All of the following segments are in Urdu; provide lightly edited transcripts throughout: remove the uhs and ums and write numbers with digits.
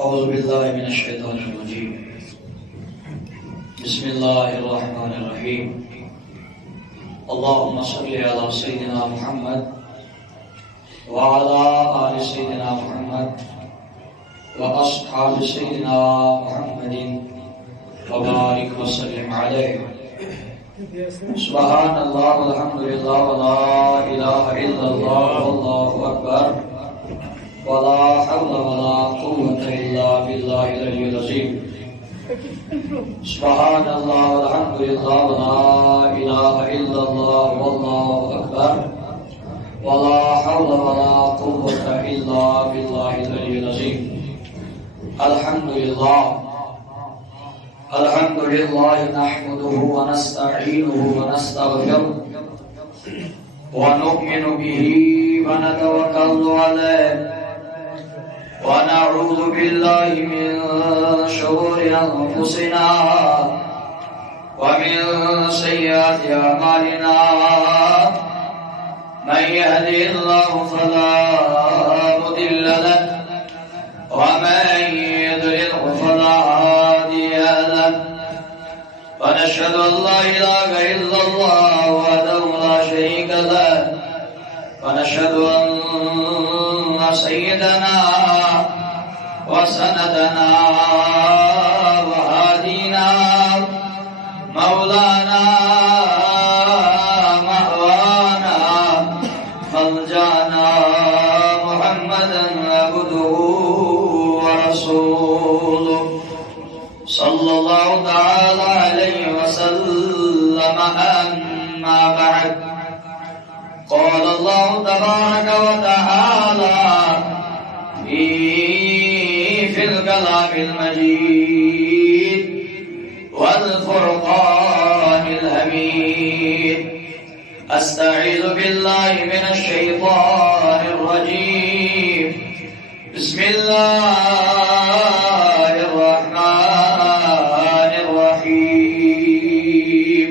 أعوذ بالله من الشيطان الرجيم. بسم الله الرحمن الرحيم. اللهم صل على سيدنا محمد وعلى آل سيدنا محمد وأصحاب سيدنا محمد وبارك وسلم عليه. سبحان الله والحمد لله ولا إله إلا الله والله أكبر ولا حول ولا قوة إلا بالله العلي العظيم. سبحان الله والحمد لله ولا إله إلا الله والله أكبر ولا حول ولا قوة إلا بالله العلي العظيم. الحمد لله نحمده ونستعينه ونستغفره ونؤمن به ونتوكل عليه ونعوذ بالله من شرور أنفسنا ومن سيئات أعمالنا. من يهده الله فلا مضل له ومن يضلل فلا هادي له. ونشهد أن لا إله إلا الله وحده لا شريك له ونشهد أن سيدنا وسندنا وهادينا مولانا مأوانا ملجانا محمدا عبده ورسوله صلى الله تعالى عليه وسلم. أما بعد، قال الله تبارك وتعالى في الكلام المجيد والفرقان الحميد. أستعيذ بالله من الشيطان الرجيم. بسم الله الرحمن الرحيم.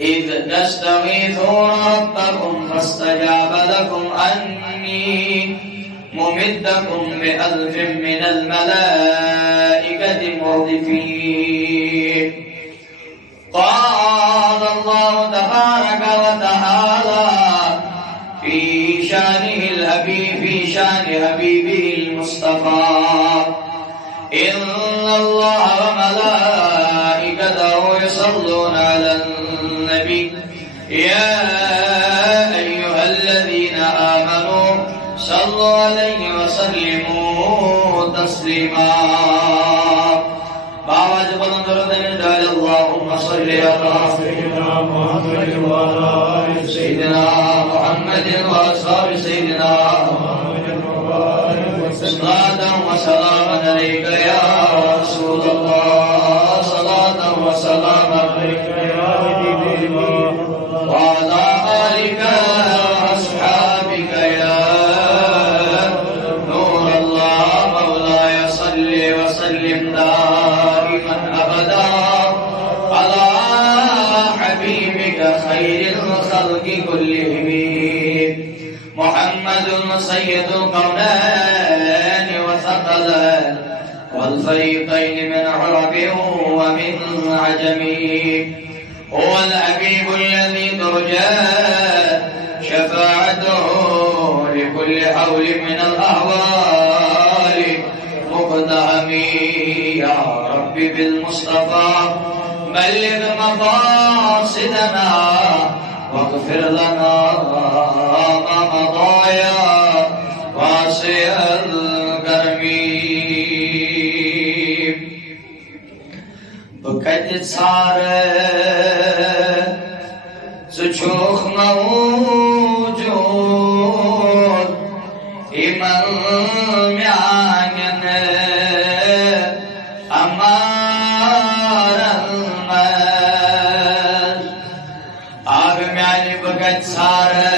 إذ تستغيثون ربكم فاستجاب لكم أني ممدكم ب1000 من الملائكة مردفين. قال الله تبارك وتعالى في شان حبيبه المصطفى: إن الله وملائكته يصلون على النبي يا أيها الذين آمنوا صلوا عليه وسلموا تسليما. باوجھ بلند درود ڈال اللهم صل على سيدنا محمد وعلى آل سيدنا محمد وأصحاب سيدنا محمد صلاة وسلاما عليك يا رسول الله. صلاة وسلاما عليك يا حبيب الله وعلى آلك وأصحابك يا نور الله. مولاي صل وسلم دائما أبدا على حبيبك خير الخلق كلهم محمد سيد القرنين وثقلين والفريقين من عرب ومن عجم. هو الحبيب الذي ترجى شفاعته لكل حول من الأهوال مقدم. يا رب بالمصطفى بلغ مقاصدنا واغفر لنا ما مضى يا واسع الكرم. بكت سارة سچوخ موجود إمام میانن أمار المال آب میانی بكت سارة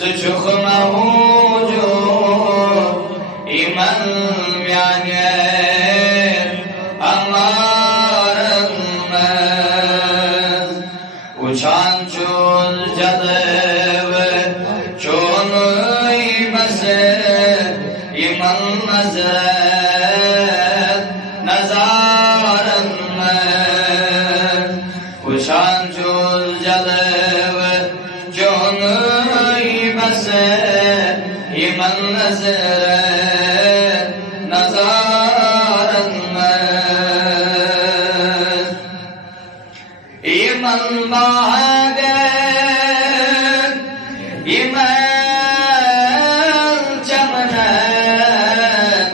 سچوخ موجود إمام میانن Uçancul cadev çoğunu imesin iman نظرت نظارن کشان جل جلو جونی بس ایمن نظرت نظارن ایمن باغن ایمن چمنن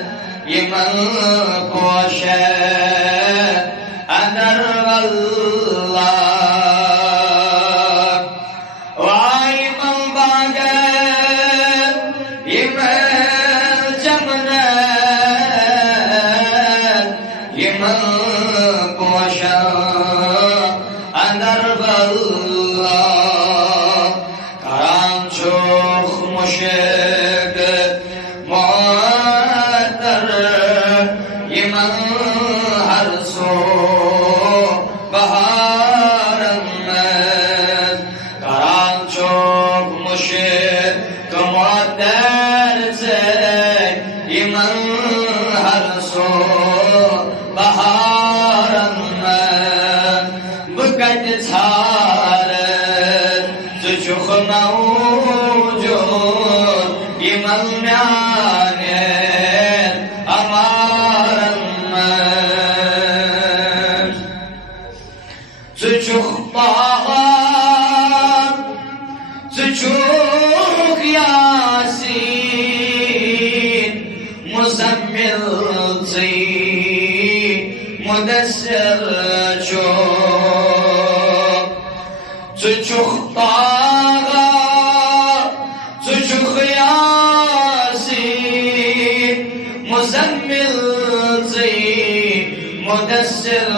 ایمن کوشه اندر والله وایمن باغن ایمن چمنن ایمن کوشه اندر والله کرام چوخ مشک معطر ایمن هر سو بهارم کرام چوخ مشک معطر ایمن هر سو بهارم بکت ثارت چوخ موجود ایمن میانه امارم چوخ باغان چوخ یاسین مزمل سی مدثر چوخ باغا چوخ یاسین مزمل سی مدثر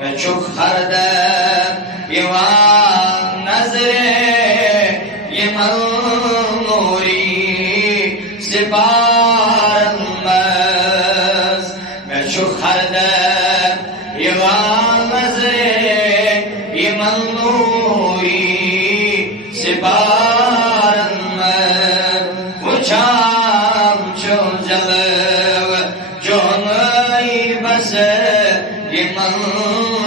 میں چوخ ہردم ایوان نظر ایمن نوری سپارم میں چوخ ہردم ایوان نظر ایمن نوری سپارم کچھام چو جلو جونی بس ایمن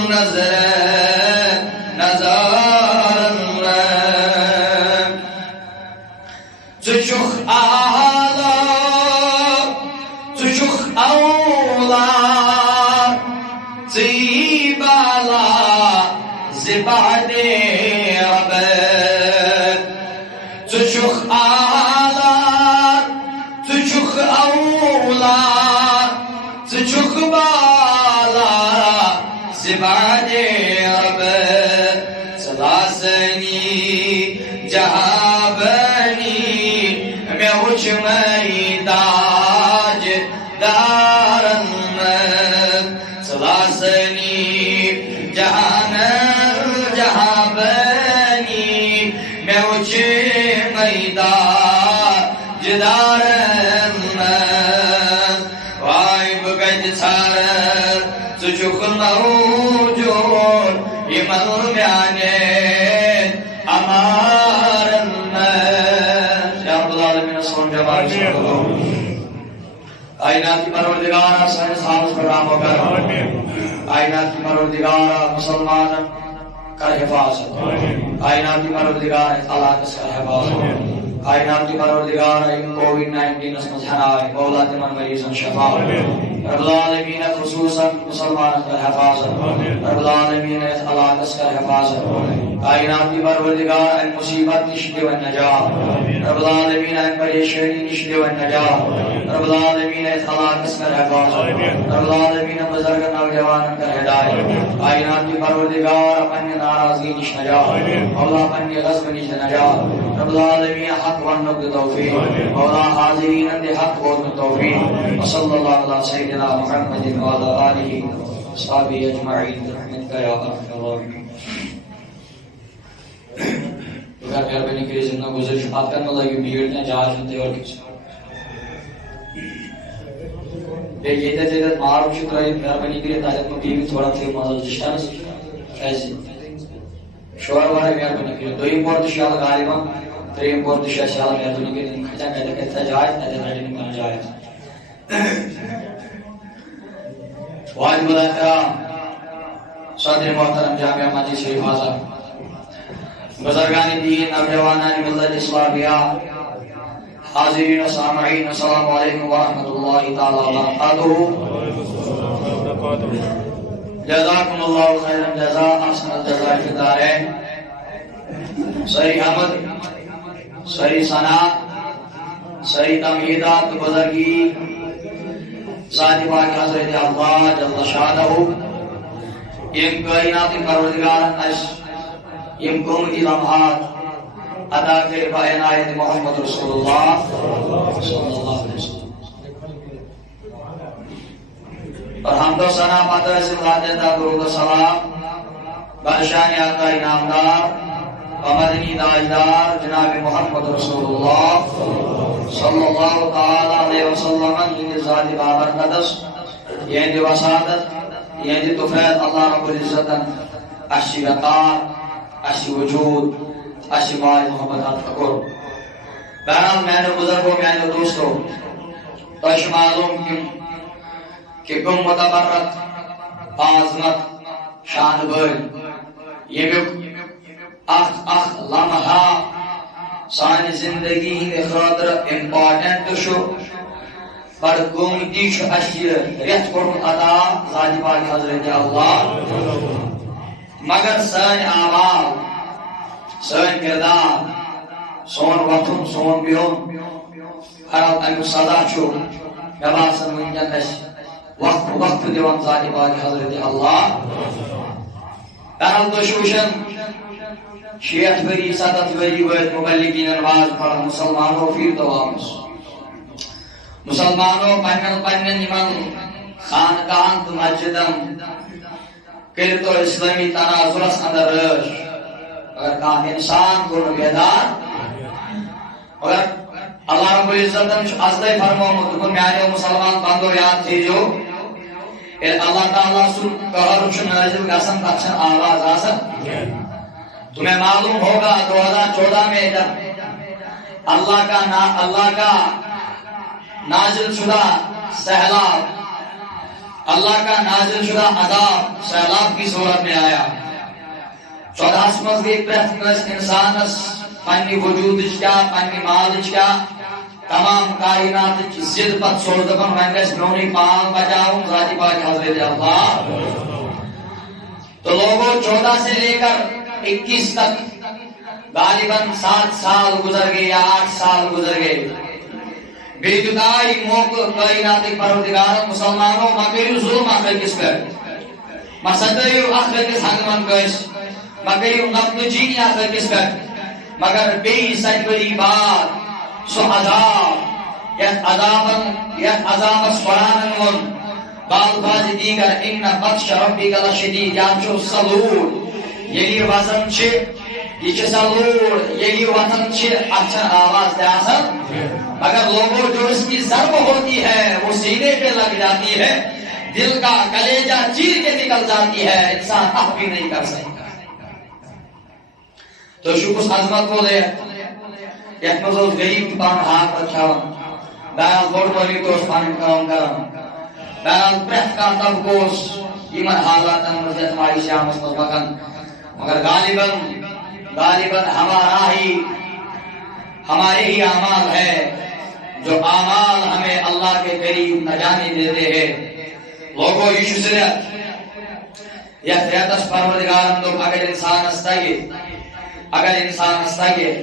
نظر نظارم چوخ آلا چوخ اولا بالا زباد ربك چوخ آلا چوخ اولا چوخ بالا زباد ربك سلاسني جهابني موج ميداج دارن سلاسني جهان جهابني موج ميداج دارن واي بقد صار چوخ موجود ایمن میانه امارن یا رب العالمین اسلام جمال کائنات کی پروردگار سائنس حافظ پر رحم کر کائنات کی پروردگار مسلمان کر حفاظت کائنات کی پروردگار اطلاع کس کر حفاظت کائنات کی پروردگار کووڈ-19 اس مزحنائے مولا تمن مریض شفا رب العالمین خصوصا مسلمان کر حفاظت رب العالمین اطلاع کس کر حفاظت کائنات کی پروردگار مصیبت نشد و نجات رب العالمین پریشانی نشد و نجات رب العالمین اطلاع کس کر حفاظت رب العالمین بزرگ نوجوان کر ہدایت کائنات کی پروردگار اپنی ناراضگی نش نجات مولا اپنی غضب نش نجات رب العالمین حق ونقد توفیق مولا حاضرین اند حق ونقد توفیق وصلی اللہ علی سیدنا محمد وعلی آلہ وصحبہ اجمعین برحمتک یا ارحم الراحمین اگر مہربانی کری زندہ گزارش بات کرنے لگی بھیڑ نے جہاز ہوتے اور کچھ یہ تعداد معروف شکر ہے مہربانی کری تعداد میں بھی تھوڑا تھے مزل جشتانس ایسے شوہر والے مہربانی کری دو ہی پورت شاہ غالبا تریم پور دشا شال میں دنیا کے دن کھچا کہتے کہتا جائز ایسے بیٹھنے میں جائز واجب الاحترام صدر محترم جامعہ مسجد شریف آزاد بزرگان دین نوجوانان ملت اسلامیہ حاضرین و سامعین السلام علیکم ورحمۃ اللہ تعالی وبرکاتہ جزاکم اللہ خیرا جزاء احسن الجزاء فی الدارین سری حمد سری ثنا سری تمہیدات بزرگی ذات پاک حضرت اللہ جل شانہ یم کائنات پروردگار اس یم قومی لمحات عطا کر با عنایت محمد رسول اللہ صلی اللہ علیہ وسلم اور حمد و ثنا پتہ سے لاجتا درود و سلام بشان آقا انعامدار و مدنی تاجدار جناب محمد رسول اللہ صلی اللہ تعالی علیہ وسلم کی ذات بابرکتس یہ وسادت یہ توفیق اللہ رب العزت اشی وقار اشی وجود اشی مائی محبت فکر بہرحال میں نے بزرگوں میں نے دوستوں تش معلوم کہ کم متبرک عظمت شان بل یہ اخ لمحہ سانی زندگی ہی خاطر امپارٹنٹ شو پر قومتی شو اشیر ریت کرن عطا ذات پاک حضرت اللہ مگر سن اعمال سن کردار سون وطن سون بیون ہر امیو سزا چھو گباسن ونجنش وقت دیوان ذات پاک حضرت اللہ بہرحال دوشوشن شیعت وری سادت وری وید مبلغین نماز پڑھ مسلمانوں پھر دوامس مسلمانوں پنن ایمان خانقاہن تو مسجدن کر تو اسلامی تناظرس اندر رش اگر کان انسان کو بیدار اگر اللہ رب العزت اصلی فرمومت دکن میانے مسلمان بندو یاد تھی جو اللہ تعالیٰ سن قہر چھ نازل گسن تچھن آواز آسن تمہیں معلوم ہوگا 2014 میں جب اللہ کا نازل شدہ سیلاب اللہ کا نازل شدہ عذاب سیلاب کی صورت میں آیا 14 مزگی پرتنس انسانس پنی وجود کیا پنی مال کیا تمام کائنات کی زد پت سوچ دکن ونگس نونی پان بچاؤں ذاتی پاک حضرت اللہ تو لوگوں 14 سے لے کر 21 تک غالباً 7 سال گزر گئے یا 8 سال گزر گئے بے جدائی موقع کائنات پروردگار مسلمانوں مکریو ظلم آخر کس پر مسدریو آخر کس ہنگمن کس مکریو نفت جینی آخر کس پر مگر بے سجوری بات سو عذاب یت عذاب اسفرانن من بالفاظ دیگر ان بطش ربک لشدید یانچو سلور یلی وزن چھ یہ چھ سلور یلی وطن چھ اچھا آواز دے آسن مگر لوگوں جو اس کی ضرب ہوتی ہے وہ سینے پہ لگ جاتی ہے دل کا کلیجہ چیر کے نکل جاتی ہے انسان اب بھی نہیں کر سکتا تو شکر عظمت کو دے یک مزوز غریب پان ہاتھ رکھاون بیان گوڑ بلی تو اس پانی کروں کرم بیان پرہت کا تب کوس ایمن حالات مرزت مائی شاہ مسلم بکن مگر غالباً ہمارے ہی اعمال ہے جو اعمال ہمیں اللہ کے قریب نہ جانے دیتے ہیں لوگوں یہ شسرت یا تریتس پروردگار اندر اگر انسان استگے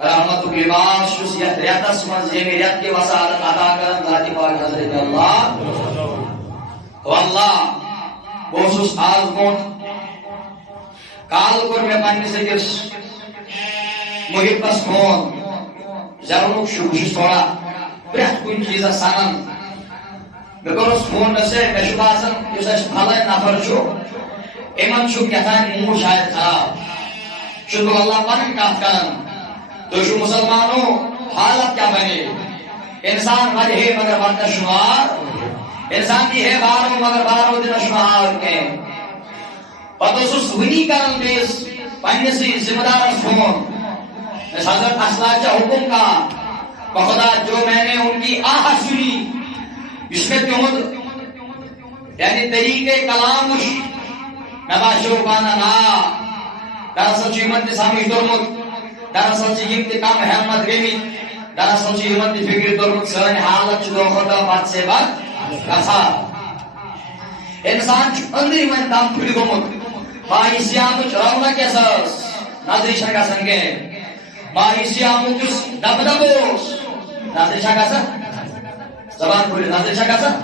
رحمت لباس شس یا تریتس منزیمیت کی وسادت عطا کرن ذاتی پاک حضرت اللہ واللہ بوسوس آزمون کال کر میں پنی سے کس محبت فون ضرور شوش تھوڑا پرہت کن چیزا سنن بکرس فون نسے میں شباسن اس بھلے نفر چھو ایمن چھو کہتاں مور شاید خراب چھو اللہ پنن کات کرن تو شو مسلمانوں حالت کیا بنے انسان مر ہے مگر مرد شمار انسان کی ہے باروں مگر باروں دن شمار کے پتہ سس ونی کرن بیس پنسی ذمہ دار فون حضرت اسلام کا حکم کا بخدا جو میں نے ان کی آہ سنی اس میں تہد یعنی طریقے کلامش میں باشو پانا نا دراصل چھ یمن تہ سمجھ دورمت دراصل چھ یم تہ کم ہمت گمت دراصل چھ یمن تہ فکر دورمت سن حالت چھ دو خدا بد سے بد گژھان انسان چھ اندر من دم پھٹ گومت مایوسیامچ رونق یس نظر چھ گژھان کہین مایوسیامُک یُس دبدب اوس نظر چھ گژھان زبان کھوٗلِتھ نظر چھ گژھان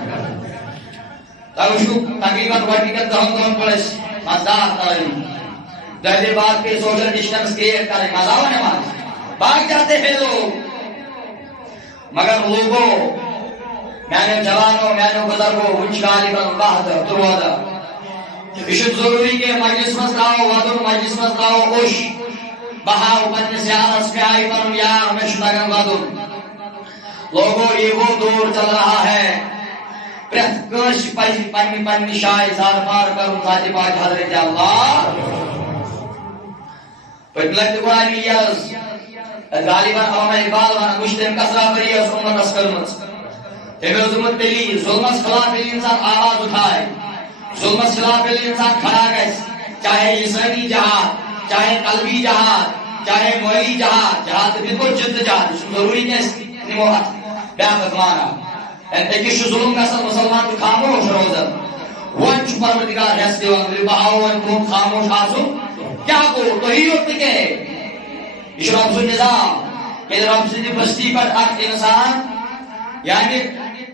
تۄہہِ وٕچھِو تقریباً گۄڈنِکٮ۪ن 10 دۄہن کوٚر اَسہِ مزدار تعلیٖم دہلی بعد پہ سوشل ڈسٹینس کریٹ کریں مزہ آنے والا بھاگ جاتے ہیں لوگ مگر لوگوں میانو جوانوں میانو بزرگوں ونچ غالباً بہتر تروادہ یہ ضروری کہ مجلس مز راو ودن مجلس مز راو اوش بہاو پنس یارس میں آئی پن یار میں شتگن ودن لوگوں یہ وہ دور چل رہا ہے پرت کش پنی پنی شاہ زار پار کروں ذات پاک حضرت اللہ پتلت قرآن یاز غالباً علامہ اقبال وانا مشتم کسرا بری اس امت اسکرمت تمہیں عظمت تلی ظلمت خلاف انسان آواز اٹھائے ظلمت خلاف انسان کھڑا گئے چاہے لسانی جہاد چاہے قلبی جہاد چاہے مولی جہاد جہاد بالکل جد جہاد ضروری کہ نمو بیاقت مانا ایکش ظلم کا سب مسلمان تو خاموش روزن ون چھ پروردگار حس دیوان بہاو ون کم خاموش آسو کیا کو توحید کے یہ رب سے نظام یہ رب سے بستی پر اک انسان یعنی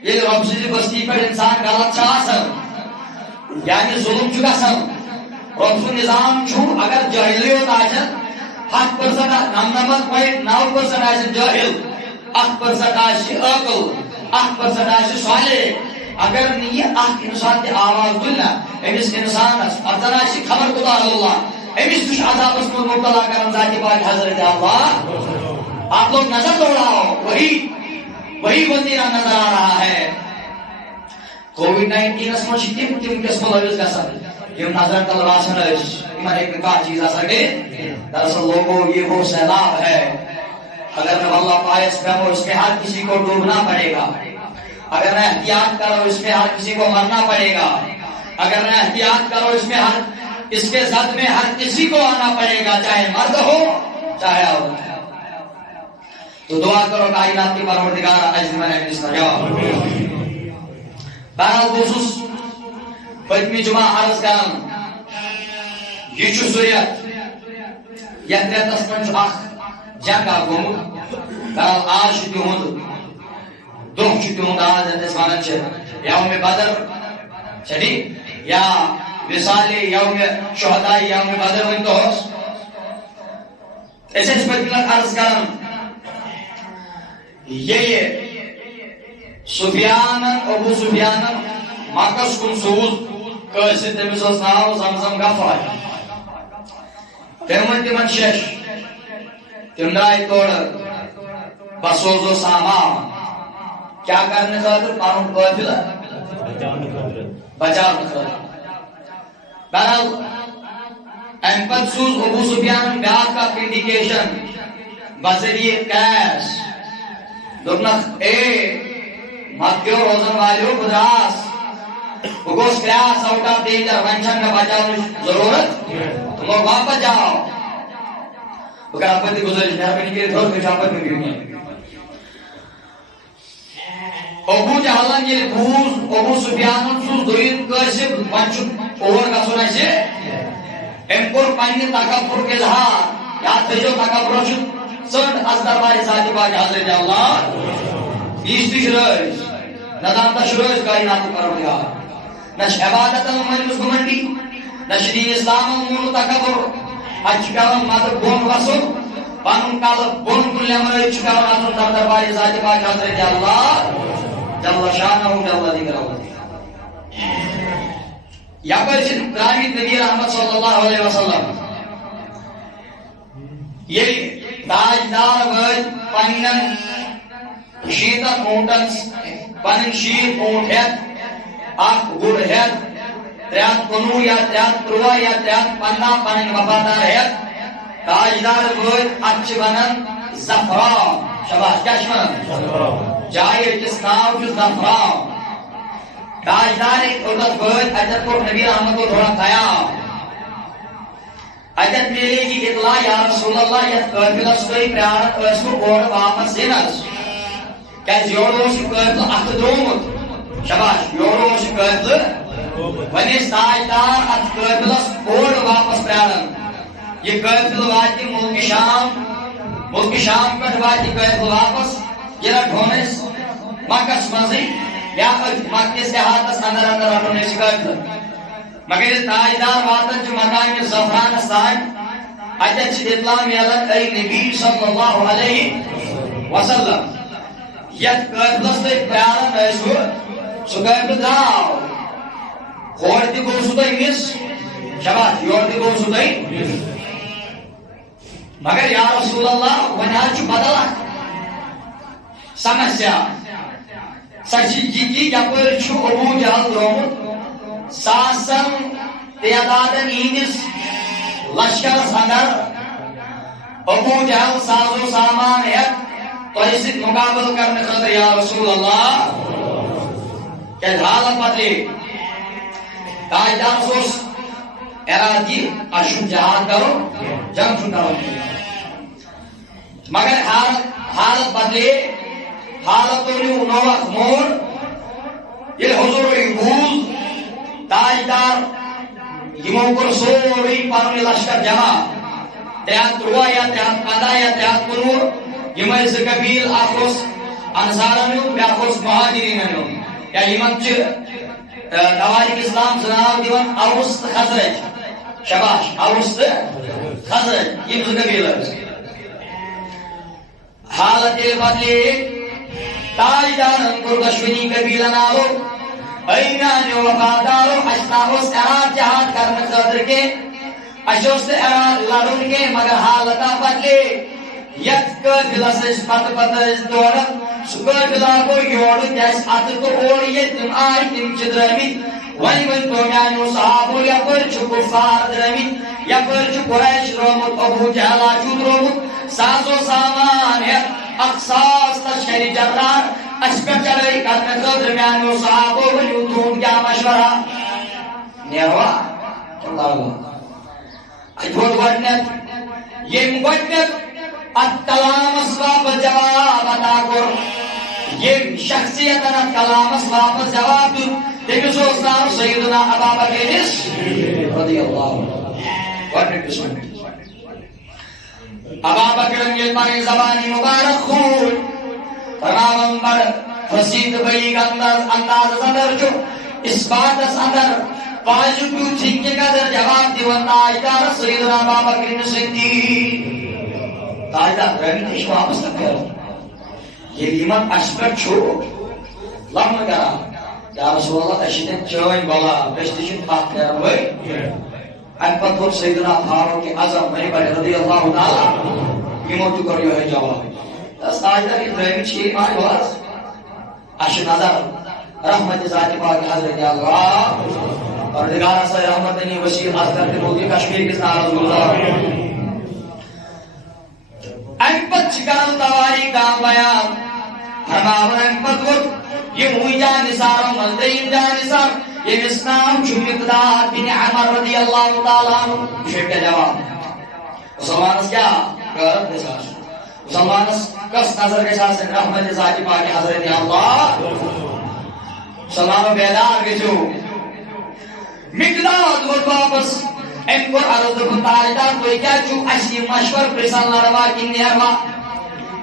یہ رب سے بستی پر انسان غلط چھ یعنی ظلم چھ گژھان رب سے نظام چھ اگر جاہلیت آسن 100% 99% آسن جاہل 1% آسن عاقل 1% آسن صالح اگر نہیں اک انسان کی آواز دلنا امس انسانس پتہ آسن خبر خدا اللہ امس تش عذاب اس میں مبتلا کرن ذات پاک حضرت اللہ آپ لوگ نظر دوڑاؤ وہی وزیرہ نظر آ رہا ہے کووڈ-19 اس میں تم قسم لوز گژھان یم نظر تل باسان ایمن ایک کانٛہہ چیز آسان گئے دراصل لوگوں یہ وہ سیلاب ہے اگر میں واللہ پائس بیمو اس میں ہر کسی کو ڈوبنا پڑے گا اگر میں احتیاط کرو اس میں ہر کسی کو مرنا پڑے گا اگر میں احتیاط کرو اس میں اس کے زد میں ہر کسی کو آنا پڑے گا چاہے مرد ہو چاہے عورت تو دعا کرو کائنات کے پروردگار عزیز میں استجاب بہرحال خصوص پتمی جمعہ عرض کرم یہ چھ سوریت یتھ ریتس من اخ جنگ گومت بہرحال آج تہد دہ تہد آج یتھ ونان یوم بدر چلی یا مثال یوم شہداء یوم بدر ون دہس اس پتمی عرض کرم یہ سفیان ابو سفیان مکس کن سوز قصد تمس ناو زمزم غفار تم تمن شش تم درائے توڑ بسوزو سامان کیا کرنے خاطر پانون قافلہ بچاؤ خاطر بہرحال ام پت سوز ابو سفیان بیاکھ کا انڈیکیشن بذریعہ کیش دوپنک اے مت روزن والیو بدراس بگوش کراس آؤٹ آف ڈینجر ونچن میں بچاؤ ضرورت تم لوگ واپس جاؤ اگر آپ پتی گزارش مہربانی کے دور میں جاپت میں گرنی ابو جہلن یہ بوز ابو سفیان سوز دوین قاسب ونچن اور گسون ایسے امپور پانی تکبر کے لحاظ یاد تجو تکبر سن از دربار ذات پاک حضرت اللہ بیس تش رئیس ندام تش رئیس کائنات پروردگار نش عبادت المجلس گمنڈی نش دین اسلام المولو تکبر اچھ پیون مادر بون وسو پانون کال بون کل نمرائی چھ پیون آسون در دربار ذات پاک حضرت اللہ جل شانہ جل ذکرہ یا پر سن درامی نبی رحمت صلی اللہ علیہ وسلم یہ تاجدار ود پنن شیطن اونٹن پنن شیط اونٹ ہیت اخ گڑ ہیت 3 کنو یا 3 تروا یا 3 15 پنن وفادار ہیت تاجدار بود اچھ ونن زفران شباش کیا شمن جائے جس نام جو زفران تاجدار ایک عورت بود اجت کو نبی رحمت کو تھوڑا قیام اجت میلے کی اطلاع یا رسول اللہ یہ قافلہ سوئی پریارت ویسو اور واپس زینس کہ یورو سی قافلہ اخت درومت شباش یورو سی قافلہ ونیس تاجدار ات قافلہ اور واپس پریارت یہ قافلہ واتی ملک شام پر واتی قافلہ واپس یہ ڈھونس مکس مزی یا مکہ سے ہاتھ اندر رہنے سے قافلہ مگر تاجدار واتن جو مقام زفران سان اجت اطلاع میلن ای نبی صلی اللہ علیہ وسلم یت قافلس تے پیارن ایسو سو قافل داو خور تی گو سو تی مس شباش یور تی گو سو تی مگر یا رسول اللہ ونیا چو بدلک سمسیا سچی جی یا پر چھو ابو جہل درومت ساسن تعدادن اینس لشکر اندر ابو جہل ساز و سامان ہے تو اس مقابل کرنے خاطر یا رسول اللہ کہ حالت بدلی تاجدار سوس ارادی اشو جہاد کرو جنگ شو کرو مگر حالت بدلی حالت تو نوخ مور یہ حضور بول تاجدار یمو کر سوری پانوی لشکر جمع تیاد تروا یا تیاد پدا یا تیاد کنور یمو اس قبیل آخوص انصارانیو یا آخوص مہاجرینانیو یا یمن چھ تواریک اسلام سناو دیون اوست خزرج شباش اوست خزرج یہ اس قبیل ہے حالت بدلی تاجدار انکر دشونی قبیل نالو اینان وفادارو اشتاوس اراد جہاد کرنے خاطر کے اشوست اراد لڑن کے مگر حالتا بدلے یک قافلہ سے پتہ اس دورن سو قافلہ کو یوڑ جیس ات تو اور یہ تم آئی تم چدرمی وین تو میانو صحابو یا پر چھو کفار درمی یا پر چھو قریش رومت ابو جہلا چود رومت ساز و سامان ہے اقصاص تشکری جرار اشکر چلائی کرنے خاطر میانو صحابو ولیو تون کیا مشورہ نیروا چلتا ہوا اجھوٹ وڈنت یہ وڈنت اتلام اسواب جواب عطا کر یہ شخصیتنا کلام اسواب جواب دو تیمی سوستان سیدنا ابا بکر رضی اللہ وڈنت بسم ابا بکر یہ پانی زبانی مبارک خون فرماون بڑ فسید بئی انداز اندر جو اس بات اندر واجو کیوں چھنکے کا در جواب دیوان تاجدار سیدنا ابا بکر صدیق تاجدار رہی تیش واپس تک کرو یہ امام اشبر چھو لم کرا یا رسول اللہ تشیدن چوئن بلا بشتشن پاک کرو ہوئی ان پتھر سیدنا فاروق اعظم بنی بڑی رضی اللہ تعالی امام تو کریو ہے جواب تاجدار ابراہیم چھے ماں باز اشد نظر رحمت ذات پاک حضرت اللہ اور نگارہ سے رحمت نہیں وسیع خاص کرتے مودی کشمیر کے ساتھ اللہ احمد چکرم تواری کا بیان ہمارا احمد وقت یہ ہوئی جان نثار و ملدین جان نثار یہ اسلام جو مقداد بن عمر رضی اللہ تعالیٰ شیف کا جواب مسلمانس کیا کرت نثار مسلمانس کس نظر کے ساتھ رحمت ذات پاک حضرت اللہ مسلمانوں بیدار کے جو مقداد وقت واپس ان کو عرض کو تاجدار کوئی کیا چو اسی مشور پرسان لڑوا کی نیروا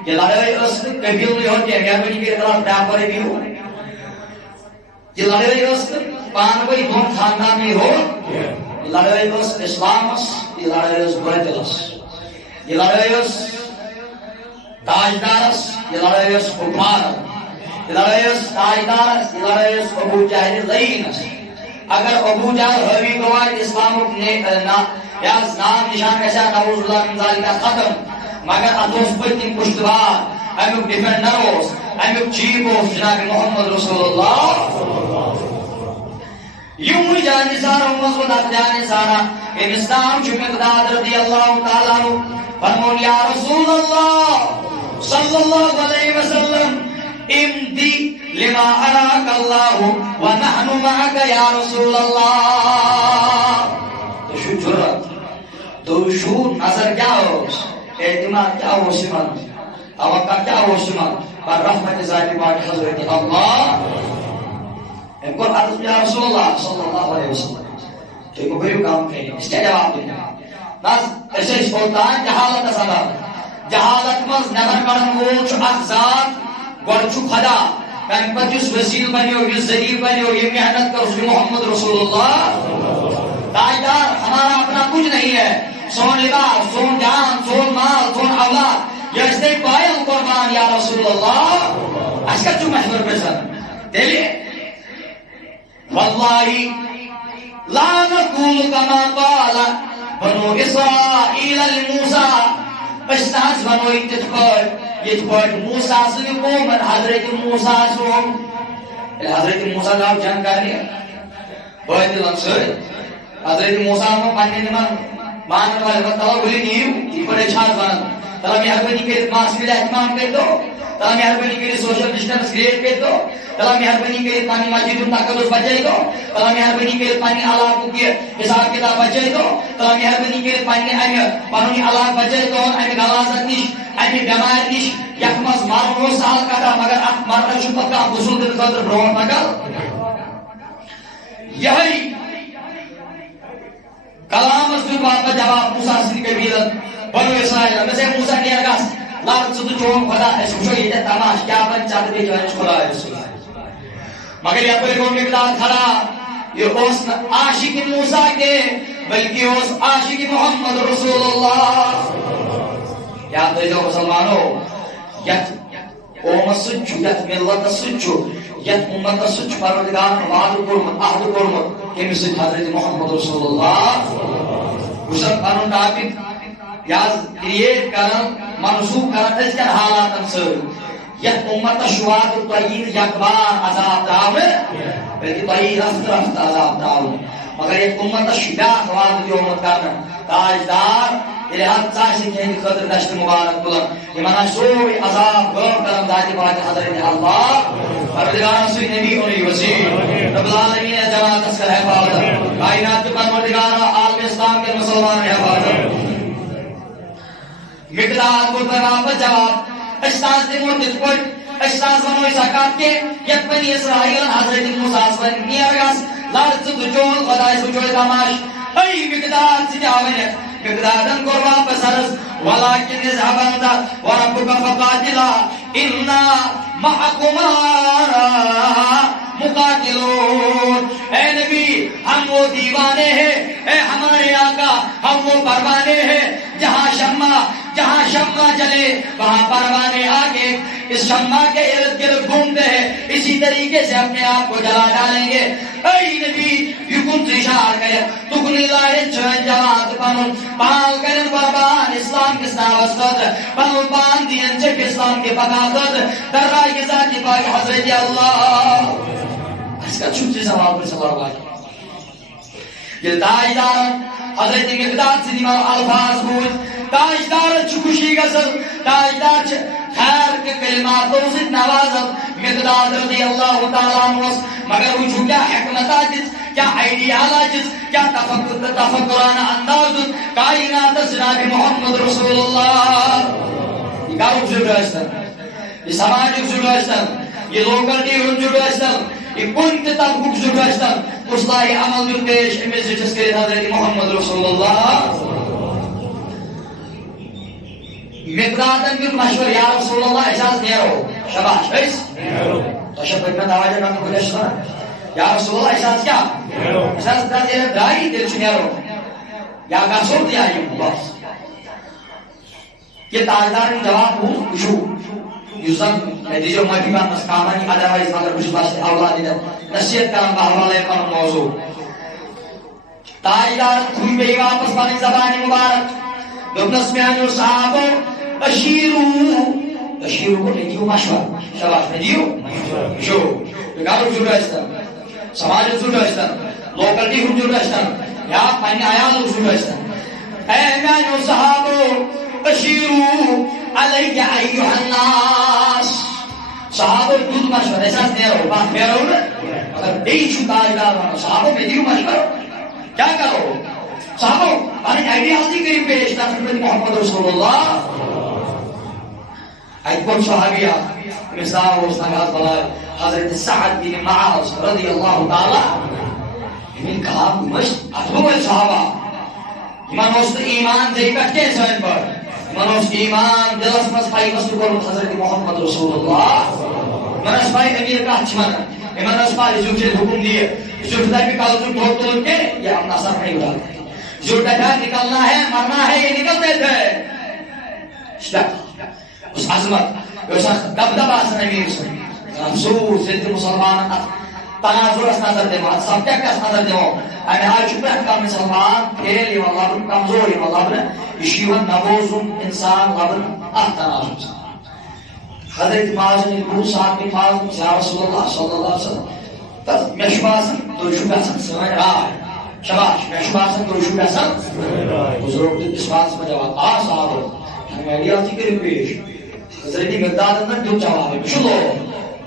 یہ لڑوائی اس قبیل نہیں ہوتی ہے گیا بنی کے اطلاع پیاپر بھی ہو یہ لڑوائی اس پانوئی دون خاندان میں ہو یہ لڑوائی اس اسلام اس یہ لڑوائی اس بیت اس یہ لڑوائی اس تاجدار اس یہ لڑوائی اس کفار یہ لڑوائی اس تاجدار اس یہ لڑوائی اس ابو جہل لین اس اگر ابو جہل حوی گواہ اسلام یا نام نشان کیسا نعوذ اللہ من ذالک ختم مگر اتوس پتن پشتوار امیک ڈیفینڈروس امیک چیف آف جناب محمد رسول اللہ یوں جان سارا مزود جان سارا انسان چھ مقداد رضی اللہ تعالی عنہ فرمون یا رسول اللہ صلی اللہ علیہ وسلم امدی لما اراک اللہ ونحن معک یا رسول اللہ. تو شو جرات تو شو نظر کیا ہو اعتماد کیا ہو سمان توقع کیا ہو سمان پر رحمت ذاتی پاک حضرت اللہ ان کو عرض یا رسول اللہ صلی اللہ علیہ وسلم تو ایک بڑی کام کریں اس کا جواب دیں بس ایسے اس بولتان جہالت سبب جہالت مز نظر کرن وول چھ اخ ذات گوڑ چھ خدا تم پتہ اس وسیل بنیو یہ ذریعہ بنیو یہ محنت کرو محمد رسول اللہ تاجدار ہمارا اپنا کچھ نہیں ہے سون لباس سون جان سون مال سون اولاد یہ اس نے پائل قربان یا رسول اللہ اس کا جو محور پسند دلی والله لا نقول كما قال بنو اسرائيل لموسى استاذ بنو يتقول موسى سن قوم حضرت موسى سن حضرت موسى نام جانکاری بہت لنسر حضرت موسى نو پانی نمان مان والے بتاؤ بولی نیو یہ بڑے چھاز بن تلا مہربانی کے ماسک کا اہتمام کر دو تلا مہربانی کے سوشل ڈسٹنس کریٹ کر دو تلا مہربانی کے پانی مسجد تقدس بچائی دو تلا مہربانی کے پانی علاقوں کے حساب کتاب بچائی دو تلا مہربانی کے پانی پانی علاق بچائی دو امی غلاظت نش امی بیمار نش یکمس مارنو سال کتا مگر اخ مرنا چھ پکا غسل دل خاطر برون مگر یہی کلام اس کو بات جواب موسی سے قبیلت بنو اسرائیل میں سے موسی نے گاس لارت تو چون خدا اس کو یہ تماش کیا بن چاہتے بھی جو خدا رسول مگر یہ پر کو مقدار کھڑا یہ اس عاشق موسی کے بلکہ اس عاشق محمد رسول اللہ یاد رکھو مسلمانوں یت او مسجد یت ملت سجد یت امت سجد پروردگار وعد کرم عہد کرم کہ مسجد حضرت محمد رسول اللہ وسن قانون ٹاپک یاد کریٹ کرن منسوخ کرن اس کے حالات سے یت امت شواد طیب یکبار عذاب داو بلکہ طیب رفت رفت عذاب داو مگر ایک امت شبیہ خواد جو امت کرن تاجدار الہات چاہشی کہ ہندی خطر دشت مبارک بلن ایمانا سوئی عذاب غور کرم ذاتی بات حضرت اللہ پروردگار سوئی نبی انہی وسیع رب العالمین جماعت اس کا حفاظت کائنات کے پروردگار عالم اسلام کے مسلمان حفاظت مقدار کو پر جواب استاذ نے مرتد پڑھ استاذ بنو اسحاق کے یک بنی اسرائیل حضرت موسیٰ بن نیرگاس لارت جون خدای سجود تماش ای مقدار سے جاونے مقدارن قربان بسرس ولكن اذهب انت وربك فقاتلا انا معكما مقاتلون. اے نبی ہم وہ دیوانے ہیں اے ہمارے آقا ہم وہ پروانے ہیں جہاں شمع جلے وہاں پروانے آگے اس شمع کے ارد گرد گھومتے ہیں اسی طریقے سے اپنے آپ کو جلا ڈالیں گے. اے نبی یکم اشار کرے تکنی لائن چوئن جماعت پنن پال کرن قربان اسلام کے سناوستد پنن پان دین چک اسلام کے بقاضد در رائے کے ذاتی پاک حضرت اللہ. اس کا چھوٹی سوال پر سوال باقی یہ تاجدار حضرت مقداد سے دیمان الفاظ بود تاجدار چکوشی گزل تاجدار خیر کے کلماتوں سے نوازت مقداد رضی اللہ تعالیٰ عنہ مگر وہ کیا حکمت آجز کیا آئیڈیال آجز کیا تفکرانہ انداز کائنات جناب محمد رسول اللہ. یہ کاروک ضرور ہے یہ سماجک ضرور ہے یہ لوکلٹی ضرور ہے یہ کن طبقک ضرور ہے اصلاحی عمل جو پیش امیز جس کے حضرت محمد رسول اللہ. مقدادن بھی مشور یا رسول اللہ احساس نیرو شباش ایس تشبت میں دواجہ نام کو جشن یا رسول اللہ احساس کیا احساس دا دیر دائی دل چھ نیرو یا گاسور دیا یہ بس یہ تاجدار نے جواب ہوں کشو یوزن دیجو مہیبان مسکامانی ادروائز مگر کچھ باشتے اولاد دیدن نصیت کرم بحوالے پر موضوع تاجدار کھوئی بے واپس پانی زبانی مبارک دبنس میں آنیو صحابو اشیرو کو ندیو مشور شباش ندیو شو بگارو جوڑا استا سماج جوڑا استا لوکلٹی ہُنٛد جُڑ ٲسۍتن یا پننہِ عیالُک جُڑ ٲسۍتن اے میانیو صحابو اشیرو علیکہ ایہا الناس صحابو دیُت مشورٕ أسۍ حظ نیرو بس نیرو نہٕ مگر بیٚیہِ چھُ تاجدار ونان صحابو مےٚ دِیِو مشورٕ کیٛاہ کرو صحابو پنٕنۍ آیڈیالجی کٔرِو پیش تتھ حضرت محمد رسول اللہ اتہِ کوٚر صحابی اکھ أمِس ناو اوس نگہس بلاے حضرت سعد بن معاذ رضی اللہ تعالیٰ یِمن کلام یِم ٲسۍ اصل وٲلۍ صحابہ یِمن اوس نہٕ ایمان دٔے پٮ۪ٹھ کینٛہہ سٲنۍ پٲٹھۍ یِمن اوس ایمان دلس منٛز پیوست کوٚرمُت حضرت محمد رسول اللہ یِمن ٲس پاے امیر کتھ چھِ ونان یِمن ٲس پاے زیُٹھ ییٚلہِ حُکُم دِیہِ زیُٹھ دپہِ کلچُک دۄد تُل کے یہ اپنا سر نہیں اڑاتا زیُٹھ دپہِ نکلنا ہے مرنا ہے یہ نکلتے تھے اس عظمت یہ اکھ دبدبہ آسان امیر سُنٛد افسوس ییٚلہِ تہِ مُسلمانن اتھ تناظرس نظر دِمو اتھ سبجیکٹس نظر دِمو امہِ آیہِ چھُ پرٛٮ۪تھ کانٛہہ مُسلمان فیل یِوان لبنہٕ کمزور یِوان لبنہٕ یہِ چھُ یِوان نبوزُن انسان لبنہٕ اتھ تناظرس حضرت معاذ نے بوٗز صاحب بن معاذ یا رسول اللہ صلی اللہ علیہ وسلم تتھ مےٚ چھُ باسان تُہۍ چھِو گژھان سٲنۍ راے شباش مےٚ چھُ باسان تُہۍ چھِو گژھان بُزرگ دیُت أمِس باتس منٛز جواب آ صحابو پنٕنۍ آیڈیالجی کٔرِو پیش حضرت مقدادن دیُت جواب مےٚ چھُ لوگ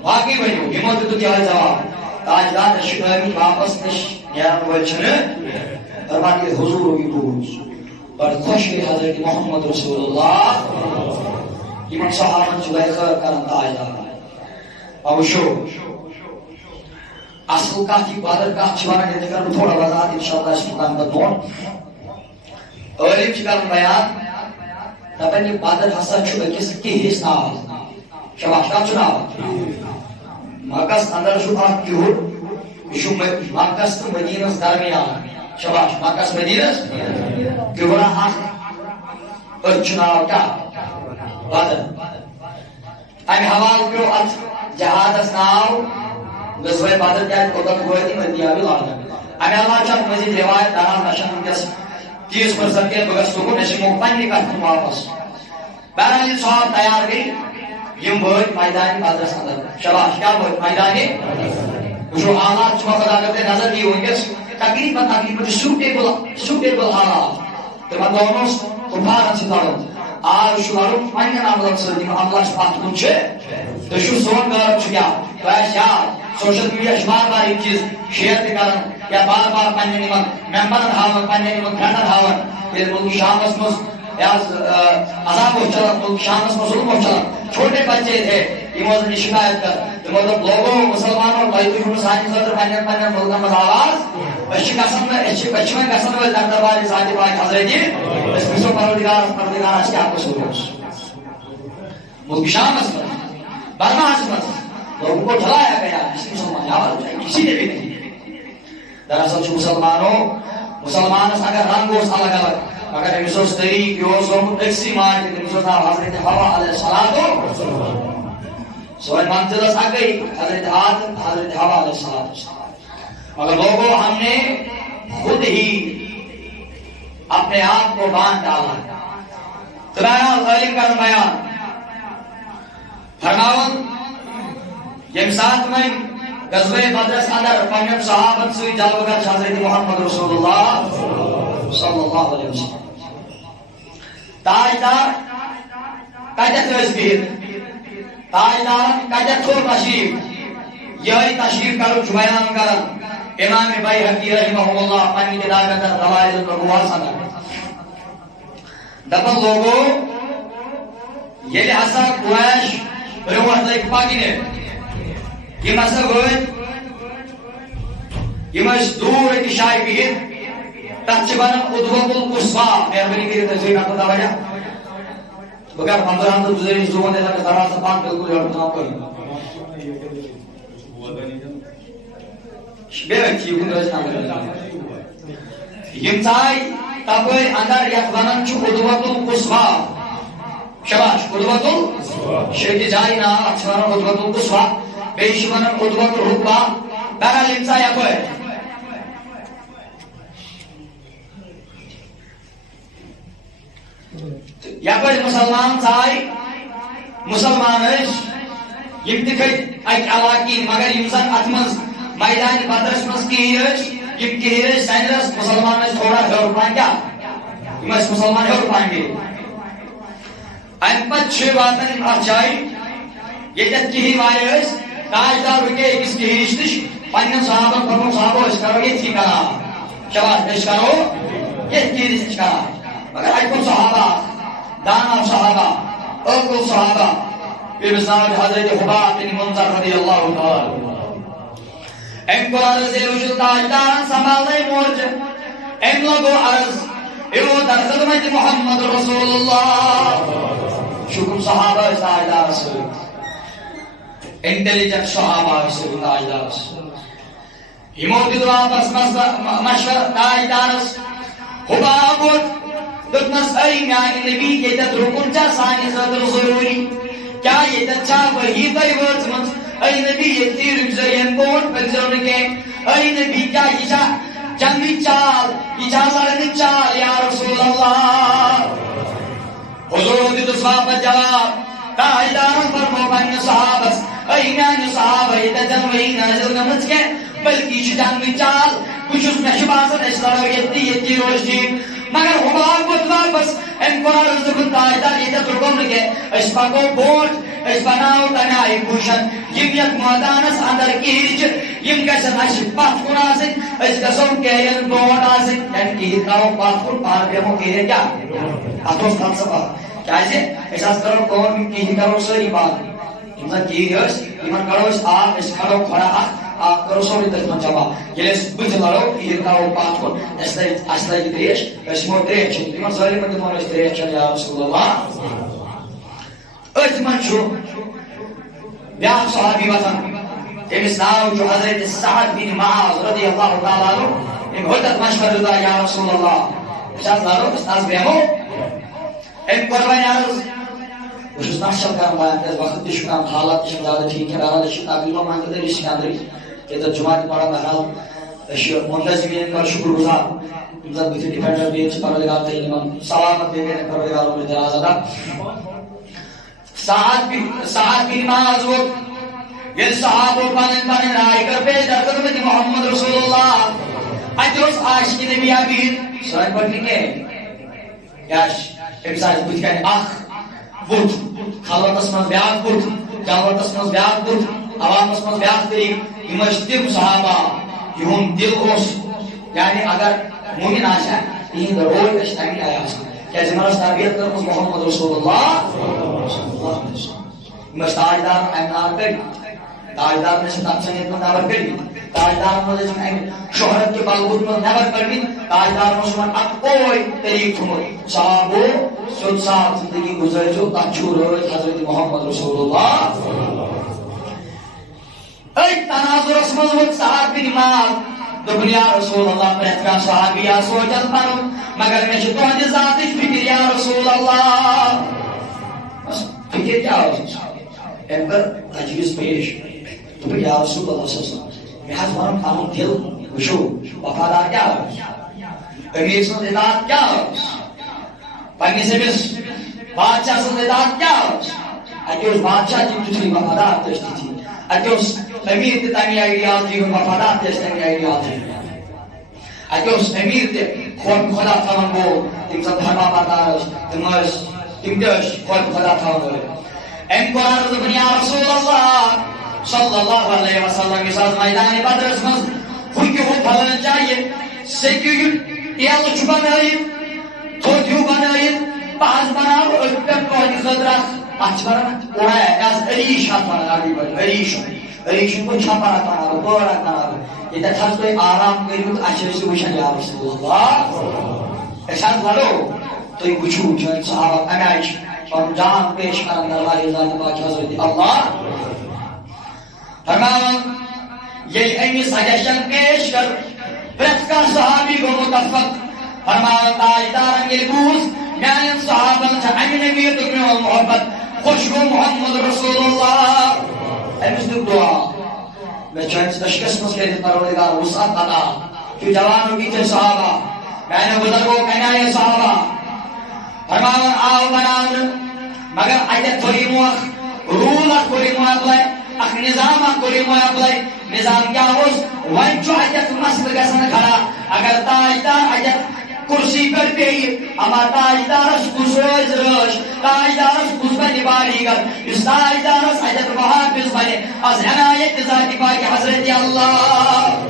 باقٕے ؤنِو یِمو تہِ دیُت یِہوٚے جواب تاجدار أسۍ چھِ ٲمٕتۍ واپس نِش نیرن وٲلۍ چھِنہٕ فرمان ییٚلہِ حضوٗرُک یہِ بوٗز بڑٕ خۄش گٔے حضرت محمد رسول اللہ یِمن صحابن چھُ گرِ خٲر کران تاجدار وۄنۍ وٕچھو اصل کتھ یہِ بدر کتھ چھِ ونان ییٚتہِ کرٕ بہٕ تھوڑا وضاحت انشاءاللہ أسۍ تَمہِ پتہٕ برونٛٹھ عٲلِم چھِ کران بیان دپان یہِ بدر ہسا چھُ أکِس کِہرِس ناو شباش کتھ چھُ ناو مکس اندر چھُ اکھ کِہُر یہِ چھُ مکس تہٕ مدیٖنس درمیان شباش مکس مدیٖنس کِہُرا اکھ أتھۍ چھُ ناو کیٛاہ بدر امہِ حوالہٕ پیوٚو اتھ جہادس ناو غزوہ بدر کیٛازِ اوٚتن وٲتۍ یِم أتی آو یہِ لاگنہٕ امہِ علاوٕ چھِ اتھ مزیٖد رِوایت دران مےٚ چھنہٕ وٕنکیٚس 30% کینٛہہ بہٕ گژھٕ سکوٗل أسۍ یِمو پننہِ کتھِ کُن واپس بہرحال ییٚلہِ صحاب تیار گٔے یِم وٲتۍ میدانہِ بدرس اندر شباش کیٛاہ وٲتۍ میدانہِ وٕچھو حالات چھِ وقت اگر تُہۍ نظر دِیِو وٕنکیٚس تقریٖباً چھِ سیوٗٹیبل حالات تِمن دۄہن اوس کُپوارن سۭتۍ لڑُن آز چھُ لڑُن پننٮ۪ن عملن سۭتۍ یِم عملن چھِ پتھ کُن چھِ تُہۍ چھُو سون غٲب چھُ کیٛاہ تۄہہِ آسہِ یاد سوشل میڈیا چھِ بار بار یِم چیٖز شیر تہِ کران یا بار بار پننٮ۪ن یِمن ممبرن ہاوان پننٮ۪ن یِمن فرینڈن ہاوان ییٚلہِ مُلکہٕ شامس منٛز عذاب اوس چلان مُلکہٕ شامس منٛز ظلم اوس چلان چھوٹے بچے تھے یِمو زن یہِ شکایت کٔر تِمو دوٚپ لوگو مُسلمانو تۄہہِ تُلِو نہٕ سانہِ خٲطرٕ پننٮ۪ن پننٮ۪ن مُلکن منٛز آواز أسۍ چھِ گژھان نہٕ أسۍ چھِ وۄنۍ گژھن وٲلۍ دربارِ ذاتِ پاک حضرت أسۍ پرٛژھو پروردگارس کیٛاہ قصوٗر اوس مُلکہٕ شامس منٛز برماہس منٛز لوگوں کو جلایا گیا اس مسلمان یاد کسی نے بھی نہیں دراصل چھُ مسلمانس اگر رنگ اوس الگ الگ مگر أمِس اوس طریٖقہٕ یہِ اوس آمُت أکسٕے ماے تہٕ تٔمِس اوس ناو حضرت حوا علیہ السلام سٲنۍ منزل ٲس اکٕے حضرت آدم حضرت حوا علیہ السلام مگر لوگوں ہم نے خود ہی اپنے آپ کو باندھ ڈالا تو بہرحال عالم کرن بیان فرماون ییٚمہِ ساتہٕ وۄنۍ غزوہ بدرس اندر پننٮ۪ن صحابن سۭتۍ جلوٕ گر چھِ حضرت محمد رسول اللہ صلی اللہ علیہ وسلم تاجدار کتٮ۪تھ ٲسۍ بِہِتھ تاجدارن کتٮ۪تھ تھوٚو تشریٖف یِہوٚے تشریٖف کرُن چھُ بیان کران امام بیہقی رحمہ اللہ پننہِ کتابہِ اندر دلائل النبوۃ اندر دپان لوگو ییٚلہِ ہسا قریش برونٛٹھ لٔگۍ پکنہِ یِم ہسا وٲتۍ یِم ٲسۍ دوٗر أکِس جایہِ بِہِتھ تتھ چھِ ونان عدوۃ القصویٰ مہربٲنی کٔرِتھ تھٲیِو مےٚ کُن توجہ بہٕ کرٕ 15 تہٕ گُزٲرِش زون دے لگس دروازٕ بنٛد بِلکُل یورٕ تام کٔرِو بیٚیہِ چھِ یِم ژاے تپٲرۍ اندر یتھ ونان چھُ عدوۃ القصویٰ شباش عدوۃ شیٚکہِ جایہِ ناو اتھ چھِ ونان عدوۃ القصویٰ بیٚیہِ چھِ ونان عدوۃ الرقبہ بہرحال یِم ژاے یپٲرۍ یپٲرۍ مُسلمان ژاے مُسلمان ٲسۍ یِم تہِ کھٔتۍ اکہِ علاقہٕ کِنۍ مگر یِم زن اتھ منٛز میدانہِ بدرس منٛز کِہیٖنۍ ٲسۍ یہ کہ سائنس مسلمان اس تھوڑا ہور پان کیا یہ مسلمان ہور پان گے ان پچھ واتن اچھائی یہ جت کی وائے اس تاجدار کے اس کی رشتہ پنن صحابہ فرمو صحابہ اس کرو یہ تھی کرا شاباش اس کرو یہ کی رشتہ کرا مگر اکو صحابہ دانا صحابہ اکو صحابہ بمثال حضرت حباب بن منذر رضی اللہ تعالی ام کو عرض وجود تاجدار سنبھالے مورج ام لوگو عرض ایو در خدمت محمد رسول اللہ شکم صحابہ تاجدار رسول انٹیلیجنٹ صحابہ رسول تاجدار رسول ہموتی دعا پس مشور تاجدار حباب دتنس ای میانی نبی یہ تت رکن چا سانی خطر ضروری کیا یہ تت چا وحی تای ورز منز ای نبی یہ تیر گزرین بون بگزرن کے ای نبی کیا یہ چا جنگی چال یہ چا لڑنی چال یا رسول اللہ حضور دی صحابہ جواب تاجدار فرمو بن صحابس ای میانی صحابہ یہ تت جنوی نازل نمز کے بلکہ یہ جنگی چال کچھ اس میں شباسن اس لڑو یہ تیر روشتی مگر حباب بطلال بس ان قرار رزقن تاجدار یہ ترکم لگے اس پاکو بوٹ اس بناو تنائی پوشن یم یک مادانس اندر کیرچ یم گسن اش پات کن آسن اس گسن کیرن بوٹ آسن یعنی کیر کارو پات کن پار بیمو کیرے کیا اتوس فلسفہ کیا اسے احساس کرو کون کیر کرو سری بات امزا کیر اس ایمان کرو اس آگ اس کھڑو کھڑا آپ کرو سوری تکمن جمع یہ بجھ لارو یہ کارو پات کو اسلائی کی دریش اسمو دریش ایمان ظالم اندمان اس دریش چل یا رسول اللہ اتمن شو بیان صحابی وطن تیمیس ناو جو حضرت سعد بن معاذ رضی اللہ تعالیٰ عنہ ان حدت مشور دا یا رسول اللہ اشاز لارو استاز بیمو ان قربان عرض وشوز نحشب کام باید از وقت دشکام حالات دشکام زیادہ ٹھیک ہے رہا دشکام تاقیلوں مانگتا دے رشک اندری یہ تو جماعت پڑا بہرحال منتظمین کا شکر گزار امزاد بیتی ڈیپینڈر بیچ پرودگار تیلیمان سلامت دے گئے پرودگاروں میں دراز ادا سعد بن معاذ یہ صحابوں پانن رائے کر پیش در خدمت محمد رسول اللہ اجرس عاشق نبی عبید سرائن پڑھنے کے یاش امزاد بیتی کہنے آخ بود خالوت اسمز بیاغ بود جاوت اسمز بیاغ بود عوام اسمز بیاغ تری امشتیم صحابہ یہون دل اوس یعنی اگر مومن آشا یہ روی اشتامی آیا کیا جمعہ تابعیت کرمز محمد رسول اللہ مشتاجدار امنار کری تاجدار میں سے تابسنیت میں نبر کری تاجدار میں سے شہرت کے بالبود میں نبر کری تاجدار میں سے اکوئی طریق تھمت صحابو سود صاحب زندگی گزر جو تاچور روی حضرت محمد رسول اللہ ایک تناظر اسمز وقت صحاب بن معاذ دنیا رسول اللہ پر احترام صحابی یا سوچت پرو مگر میں چھتو ہنجی ذاتش فکر یا رسول اللہ فکر کیا ہو امبر تجویز پیش تو پھر یا رسول اللہ صلی اللہ علیہ وسلم میں حض ورم قانون دل وشو وفادار کیا ہو امیر سن اطاعت کیا ہو پنی سے بس بادشاہ سن اطاعت کیا ہو اگر اس بادشاہ جن تجھلی وفادار تشتی تھی اگر اس امیر تے تانی آئیڈیالوجی ہوں وفادار تے تانی آئیڈیالوجی اگر اس امیر تے خود خدا تھاون بول تم سب دھرما پاتاش تم دش خود خدا تھاون بول ام قرآن رضا بنیا رسول اللہ صلی اللہ علیہ وسلم کے ساتھ میدان بدر اسمز خوی کی خود پھلن چاہیے سیکیو ایالو چھو بنائی تھوٹیو بنائی پاس بناو اکتر کوئی خدرات اچھ برنا اوڑا ہے ایس عریش ہاتھ برنا آگی برنا عریش کو چھپا رکھا رہا بورا رکھا رہا یہ تک کوئی آرام کریو تو اچھے سے وشن یا رسول اللہ ایسان لڑو تو یہ کچھو جو صحابہ امیش اور جان پیش کرن درباری ذات پاک حضرت اللہ فرمایا یہ ایمی سجیشن پیش کر پرت کا صحابی کو متفق فرمایا تاجدار انگل بوز میان صحابہ چھا ایمی نبیت اکنے محبت خوشبو محمد رسول اللہ ایمیز دک دعا میں چاہیے تشکس مسکر پروردگار وسعت عطا کہ جوانوں کی تھے صحابہ میں نے بزرگوں کہنا ہے صحابہ فرمایا آو بناون مگر آیت تھوڑی موخ رول کوئی موخ لائے اخ نظام کوری مو اپلائی نظام کیا ہوس وان چو اجت مسل گسن کھڑا اگر تاجدار اجت کرسی پر پیئی اما تاجدارس کس روز روش تاجدارس کس بنی باریگر اس تاجدارس اجت محافظ بنی از عنایت ذاتی پاکی حضرت اللہ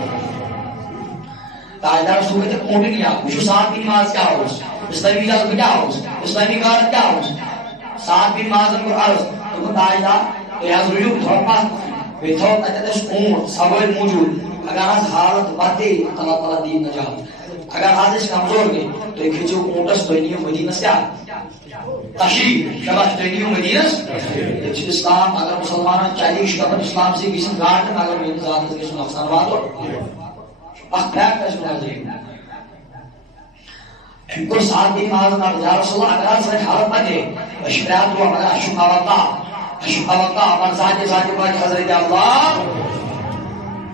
تاجدار صورت اونٹی نہیں آپ وشو سات دن نماز کیا ہوس اسلامی اجازت کیا ہوس اسلامی غارت کیا ہوس سات دن نماز کو عرض تو تاجدار تو یاد رجوع تھوڑا پاس بیتھوت اجتش اونٹ سوال موجود اگر آج حالت باتے اللہ تعالیٰ دین نجات اگر آج اس کمزور گئے تو ایک کھچو اونٹس توینیو مدینس کیا تشریف شباش توینیو مدینس اسلام اگر مسلمان چاہیے شکبت اسلام سے کسی گارڈن اگر میری ذات کسی نقصان واتو اخلاق کا سنا جائے ان کو ساتھ دن مہارت یا رسول اللہ اگر آج حالت باتے اشکرات ہوا مگر اشکاوتا اپن ذاتی باقی حضرت اللہ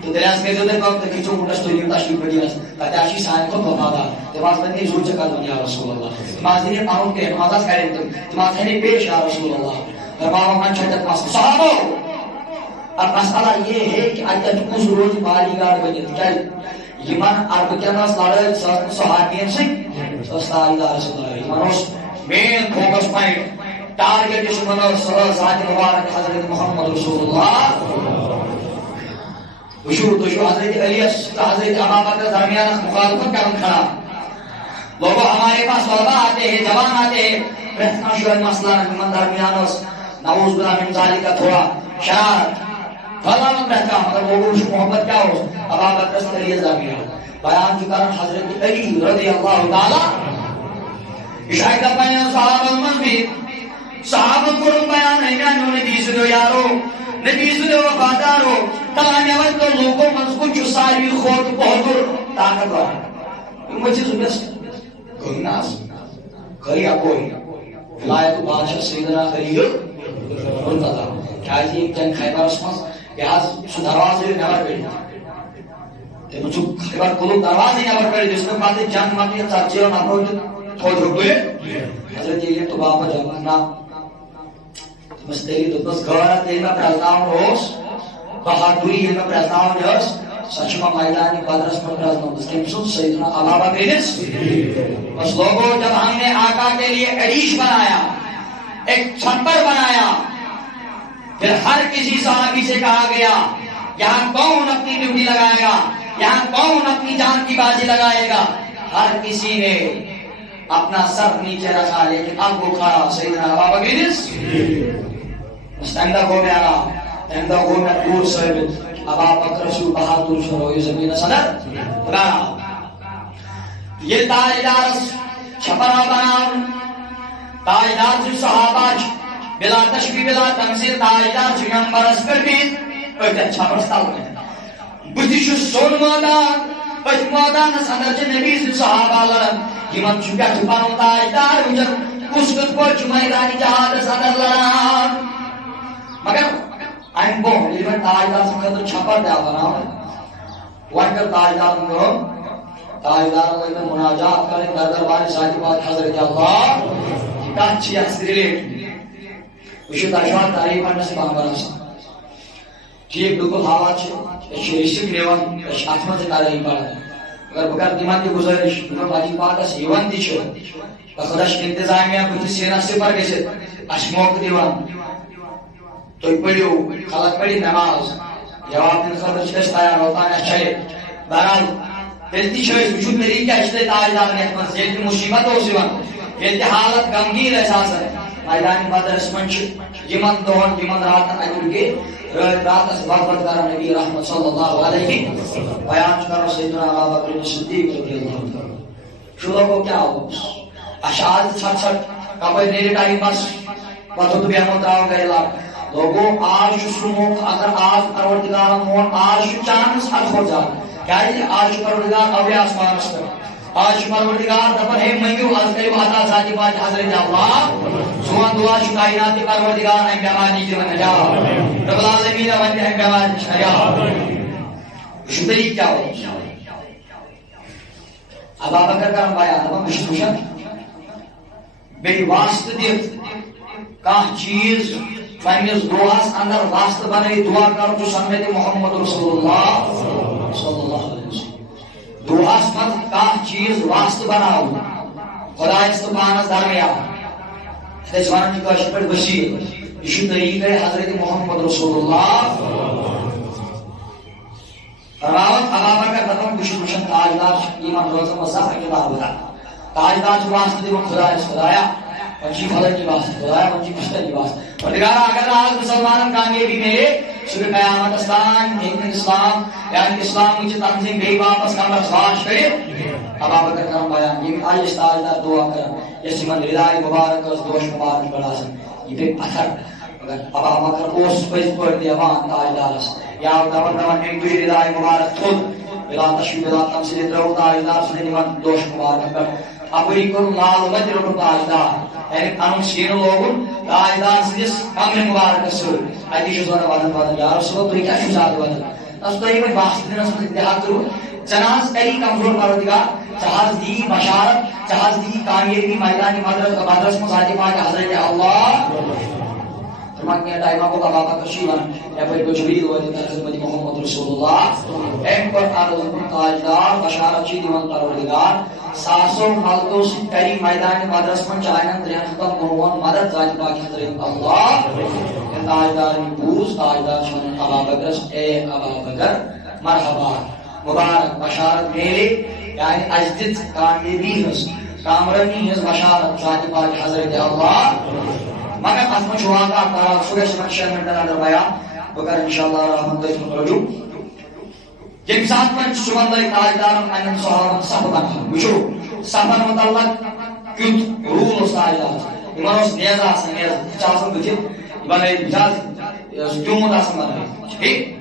تو دریاز کے دے کو تے کچھ اونٹس تو نہیں تشریف مدینہ تا اشی سان کو وفادار نماز بندی زور چکا دنیا رسول اللہ نماز نے پاؤں کے نماز کریں تو نماز نے پیش یا رسول اللہ بابا من چھت پاس صحابہ اب مسئلہ یہ ہے کہ اج تک کچھ روز بالی گاڑ بنے کیا ایمان عرب کے ناس لڑے صحابین سے استاد رسول اللہ ایمانوس مین فوکس پوائنٹ ٹارگٹ اس منو ذات مبارک حضرت محمد رسول اللہ وشو حضرت علی حضرت ابوبکر درمیان مخالفت کا کھڑا لوگوں ہمارے پاس طلبا آتے ہیں جوان آتے ہیں رہنا شو مسئلہ من درمیان نعوذ باللہ من ذالک تھوڑا شرارت فلاں رہتا مگر لوگوں کی محبت کیا ہو ابوبکر سے علی درمیان بیان جو کرن حضرت علی رضی اللہ تعالی اشاعت بیان صحابہ المنبی صحابہ کو بیان ہے انہوں نے دیس دو یارو نبی صلی وفادارو تلانے وقت لوگوں منز کچھ ساری خود بہتر طاقت رہا یہ مجھے زبیس کوئی ناس کھری کوئی ولایت بادشاہ سیدنا خرید منتظر کیا جی ایک جنگ خیبر اسمس یہاں سو دروازے نور پیڑی تے مجھو خیبر کلو دروازے نور پیڑی جس میں باتیں جنگ ماتی چرچے اور نمرو تھوڑ رکھوئے حضرت یہ تو باپا جمعنا مستری تو بس گورت علم پرزناؤں روز بہادوری علم پرزناؤں جوز سچما مائدانی بدرس پر پرزناؤں بس کمسون سیدنا ابابا بیدس بس لوگوں جب ہم نے آقا کے لیے اڈیش بنایا ایک چھپر بنایا پھر ہر کسی صحابی سے کہا گیا یہاں کون اپنی ڈیوٹی لگائے گا یہاں کون اپنی جان کی بازی لگائے گا ہر کسی نے اپنا سر نیچے رکھا لیکن اب وہ کھڑا سیدنا ابابا بیدس مستندہ کو میں آرہا تندہ کو میں دور صاحب ابابکر شو بہادر شروعی زمین صدر بنا یہ تاجدار چھپرہ بناؤں تاجدار جو صحابہ بلا تشبیح بلا تمثیل تاجدار جو نمبرس پر بھی ایک چھپرستا ہوئے بودی شو سون مادان ایک مادان صدر جو نبی سے صحابہ لڑن ایمان چکا چھپانو تاجدار ہوجر کسکت پر جو میدانی جہاد صدر لڑن مگر I'm born, even تاجدار سمجھے تو چھپر دیا بناؤں وانکر تاجدار انگو تاجدار اللہ میں مناجات کریں در درباری ساتھی بات حضرت اللہ کی کانچی اکسری لیٹ وشی تاشوان تاریخ پڑھنے سے بہن برا سا ٹھیک بلکل حالات چھے شریشک نیوان اشاتمہ سے تاریخ پڑھنے اگر بکر دیمان کی گزارش بکر باجی پاکا سیوان دی چھو بخدش انتظامیہ کچھ سینہ سے پر گئے اشموک دیوان تو پڑھو خلق پڑھی نماز جواب دن خبر شکست آیا روتان اچھائے بہرحال دلتی شوئے وجود میری کیا اشتے تاجدار نے اکمن سے یلتی مصیبت ہو سیوان یلتی حالت غمگیر احساس ہے میدانی بدر اسمن جمن دون جمن رات اجر کے رات اس بغبت کارا نبی رحمت صلی اللہ علیہ بیان کرو سیدنا ابابکر صدیق رضی اللہ عنہ شروع کو کیا ہو اشعار چھٹ چھٹ کبھی نیرے ٹائم بس بطو تو بیامت راؤ گئے لاکھ لوگوں آج سنو اگر آج پروردگار مون آج چانس حد ہو جا کیا ہے آج پروردگار اولیاء آسمان اس پر آج پروردگار دبر ہے میو از کئی عطا ذاتی باج حضرت اللہ سوان دعا شکائنات پروردگار انگامانی کی من نجا رب العالمین وانت انگامانی شکایا شدری کیا ہو ابابکر کا رمبایا ابا مشتوشن بے واسط دیت کان چیز پنس دعاس اندر واسطہ بنائی دعا کر سنت محمد رسول اللہ صلی اللہ علیہ وسلم دعاس مت کانٛہہ چیز واسطہ بناو خدایس تو پانس درمیان اس ونان کٲشِر پٲٹھۍ وسیٖلہٕ یہ چھُ طریقہ حضرت محمد رسول اللہ فرماوت ابابکر دپان بہٕ چھُس وٕچھان تاجدار ایمان روزان مزاح کتاب بدان تاجدار چھُ واسطہ دِوان خدایس خدایا وجی فلن کی واسطہ خدایا وجی پشتن کی واسطہ پردگارا اگر آج مسلمانوں کامیابی ملے صبح قیامت اسلام دین اسلام یعنی اسلام کی تنظیم بے واپس کمر خواش کرے ابابکر کرم بیان یہ آج اس تاجدار دعا کرم یہ سمن ردائی مبارک اس دوش مبارک بڑا سن یہ پہ پتھر اگر ابابکر اس پس پر دیوان تاجدار اس یا دور دور ایک دوش ردائی مبارک تھود بلا تشوی بلا تمثیل درو تاجدار سنے دیوان دوش مبارک کر اپنی کو لال مجھ رکھو تاجدار یعنی انو سین لوگن تاجدار سنس کمر مبارک سر ادی شو زنا ودن ودن یا رسول تو کیا شو زاد ودن اس تو یہ واسطہ دینا سن اتحاد کرو جناز ای کمزور پروردگار جہاز دی بشارت جہاز دی کامیابی میدان مدرس مصاحب پاک حضرت اللہ فرمان کیا ٹائم کو بابا کشیوان یا پھر کچھ بھی ہوا دیتا حضرت محمد رسول اللہ ایم پر عرض تاجدار بشارت چی دیوان پروردگار ساسو ملکو سے کری میدان مدرس من چاہینا درین ختم مرون مدد ذات پاک حضرت اللہ تاجدار نبوز تاجدار شمن ابابکر اے ابابکر مرحبا مبارک بشارت میرے یعنی اجدت کامیابی ہس کامرانی ہس بشارت ذات پاک حضرت اللہ مگر اسم شواقہ کرا سورہ سمکشن میں اندر بیان بکر انشاءاللہ رحمت اللہ رجوع جب ساتھ میں شمال دائی تاجدارم انم صحابہ صحبتاں وچو صحبہ متعلق کیوت رول اس تاجدار ایمان اس نیازہ آسن نیازہ چاسم بجھت ایمان ایک بجھاز جمعت آسن بنا ٹھیک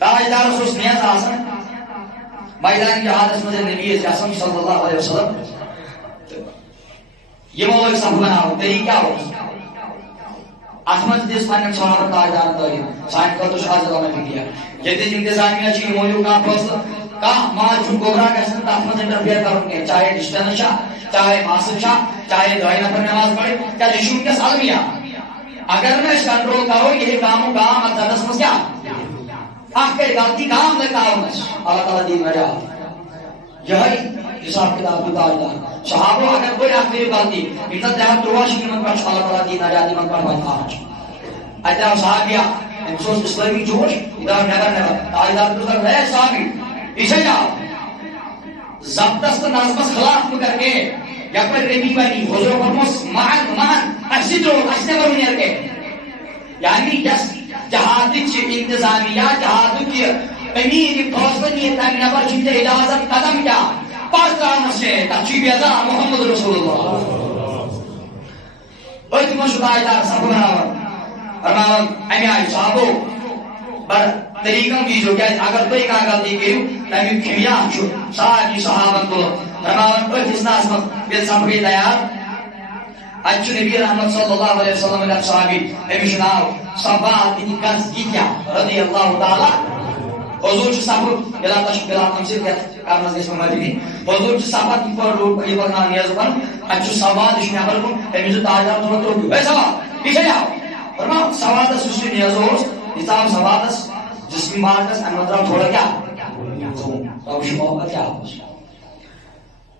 تاجدار اس نیازہ آسن میدان جہاد اس مجھے نبی اعظم صلی اللہ علیہ وسلم یہ مولا صحبہ بناو طریقہ ہو احمد دیس پانن صحابہ تاجدار داری سائن کا تو شاہ زدہ میں بھی دیا جدید انتظامیہ چیز موجود کا فصل کا ماں چون گوبرا کسن تحمد انٹرفیئر کروں گے چاہے رشتہ شاہ چاہے معصوم شاہ چاہے دعائی نفر نماز پڑھے کیا رشون کے سالمیہ اگر میں اس کنٹرول کرو یہ کاموں کام اتدس مس کیا آخ کے غلطی کام لگتا ہوں اللہ تعالیٰ دین میں جاؤ یہی حساب کتاب کی تاجدار صحابہ اگر کوئی آخری غلطی اتنا دیہاں درواشی کی من پر اللہ تعالیٰ دین آجادی من پر بھائی خواہش اتنا صحابیہ انسوس اسلامی جوش ادھر نیبر تاجدار تو کر رہے صحابی اسے جاؤ ضبطست نظمس خلاف کر کے یا پر ربی بنی حضور فرموس مان اکسیدرو اکسیدرو نیر کے یعنی جہادی چی انتظامیہ جہادی کی امیر فوصلہ نیت تاک نبر چیتے اجازت قدم کیا پاس رام سے تحچیب ازا محمد رسول اللہ ویت مشہد آئیدار سب بناور فرماون امی آئی صحابو بر طریقم کی جو کیا اگر تو ایک آگل دی گئیو تاکہ کھمیان چھو ساری صحابن تو فرماون ویت اس ناسمت بیل سمپری تیار اچھو نبی رحمت صلی اللہ علیہ وسلم علیہ صحابی امی شناو صحبات بنی قرض گیتیا رضی اللہ تعالی حضور چھ صحبت بلا تشک بلا تمثیل کرناز اسم مدینی حضور چھ صحبت کی پر روڈ یہ بکنا نیاز بن اچھو صحبات اشنی عمل کن امی جو تاجدار تو رکھو اے صحبات پیچھے جاؤ فرماؤ صحبات اس نیاز نیازوز نظام صحبات جسمی مارکس امدرہ تھوڑا کیا تو شموقت کیا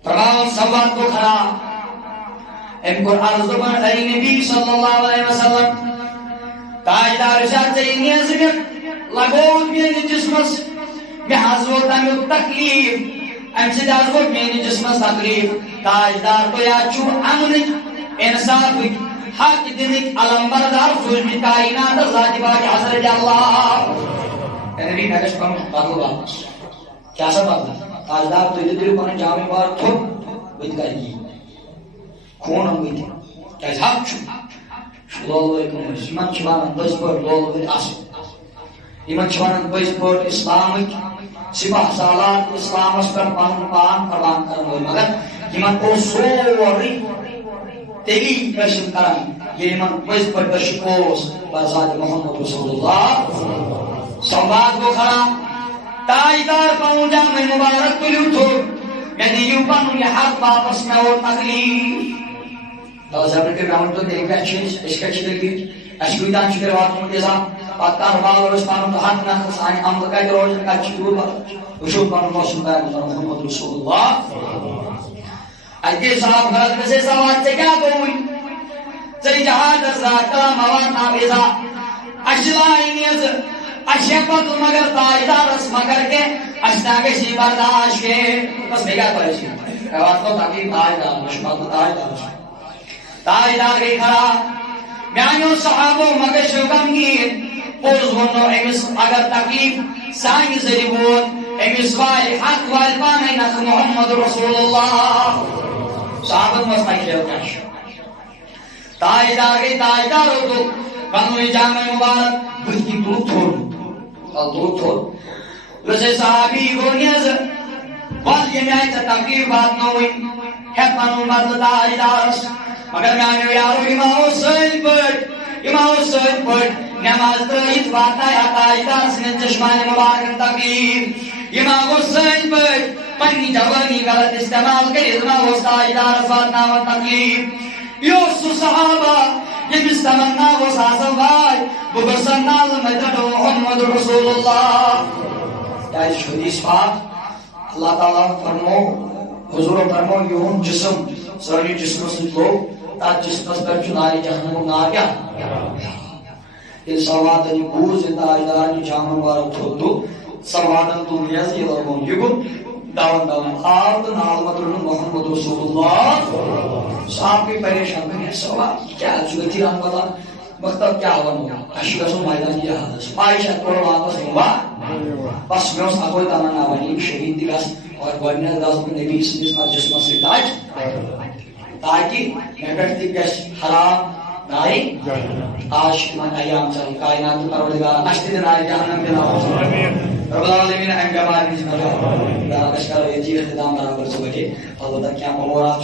فرماؤ صحبات کو کھڑا ام کو عرض بن ای نبی صلی اللہ علیہ وسلم تاجدار شاہ چاہیے نیاز کن لگوت میری جسمس میں حضرت امیو تکلیف ام سے حضرت میری جسمس تکلیف تاجدار تو یا چھو امنک انصاف حق دنک علم بردار سوچ کائنات ذات باقی حضرت اللہ نبی نگش پر بدل واپس کیا سب بدل تاجدار تو ادھر دل کو جامع بار تھوک بیت کر گئی خون ہم گئی تھی کیا حق چھو لولو ایکم من چھوانن بس پر لولو ایک آسو ایمن چھوانن بس پر اسلام سپاہ سالات اسلام اس پر پان قربان کرن ہوئی مگر ایمن کو سوری تیلی کشم کرن یہ ایمن بس پر بشکوس برزاد محمد رسول اللہ سنباد کو کھڑا تاجدار پہنچا میں مبارک تلیو تھو میں دیو پانوں یہ حق واپس میں اور تکلیف اللہ صاحب کے رحمت تو دیکھ اچھی اس کا اچھی لگی اشکویدان شکر واتم دیزا پاکار بال روز پانم حق نہ سانی عمل کا روز کا چور وشو پانم موسم کا محمد رسول اللہ اجے صاحب غلط میں سے سوال سے کیا کوئی چلی جہاد ازرا کلام آوان ناویزا اشلائی نیز اشیپت مگر تاجدار اس مگر کے اشتاگے شی برداشت کے بس بگا پریشی روات کو تاکہ تاجدار مشمت تاجدار گئی کھڑا میانیو صحابو مگر شکم گیر پوز ونو امس اگر تکلیف سانی ذریبون امس والی حق والی پانے نخ محمد رسول اللہ صحابت مسئلہ کھیل کش تاجدار گئی تاجدار ہو تو بنو جامع مبارک بھت کی دودھ تھوڑ ویسے صحابی گونیز بل یہ میں تکلیف بات نہ ہوئی ہے بنو بدل تاجدارس مگر میں یارو امام حسین پڑھ نماز ترائیت واتا یا تاجدار سنے چشمان مبارکن تکلیف امام حسین پڑھ پنی جوانی غلط استعمال کری امام حسین تاجدار واتا و تکلیف یوسو صحابہ یہ مستمنا و ساسل بھائی بگرسن نال مدد محمد رسول اللہ یا اس حدیث پاک اللہ تعالیٰ فرمو حضور فرمو یون جسم ساری جسم سے لوگ تا جسم پر چنائی جہنم نار کیا یہ سوادنی بوز تاجدارانی جامن وارا تھوڑو سوادن تو نیازی لگون یگون داون آرد نالمت محمد رسول اللہ صاحب کی پریشان میں سوال کیا جگتی ران والا مکتب کیا ہوا ہوگا اشکسو میدانی جہاز عائشہ کوڑا واپس ہوا بس میں اس اکوئی تمنا وانی شہید دیگاس اور گوڑنے داز کو نبی سمیس کا جسم سے تاکہ میں بیٹھتی گیس حرام ناری آج من ایام چلی کائنات پروردگار اشتی دن آئی جہنم کے نام رب العالمین اہم گمار کی جنگا دارا کشکر ویجی اختدام برابر سوگے اللہ کیا مورات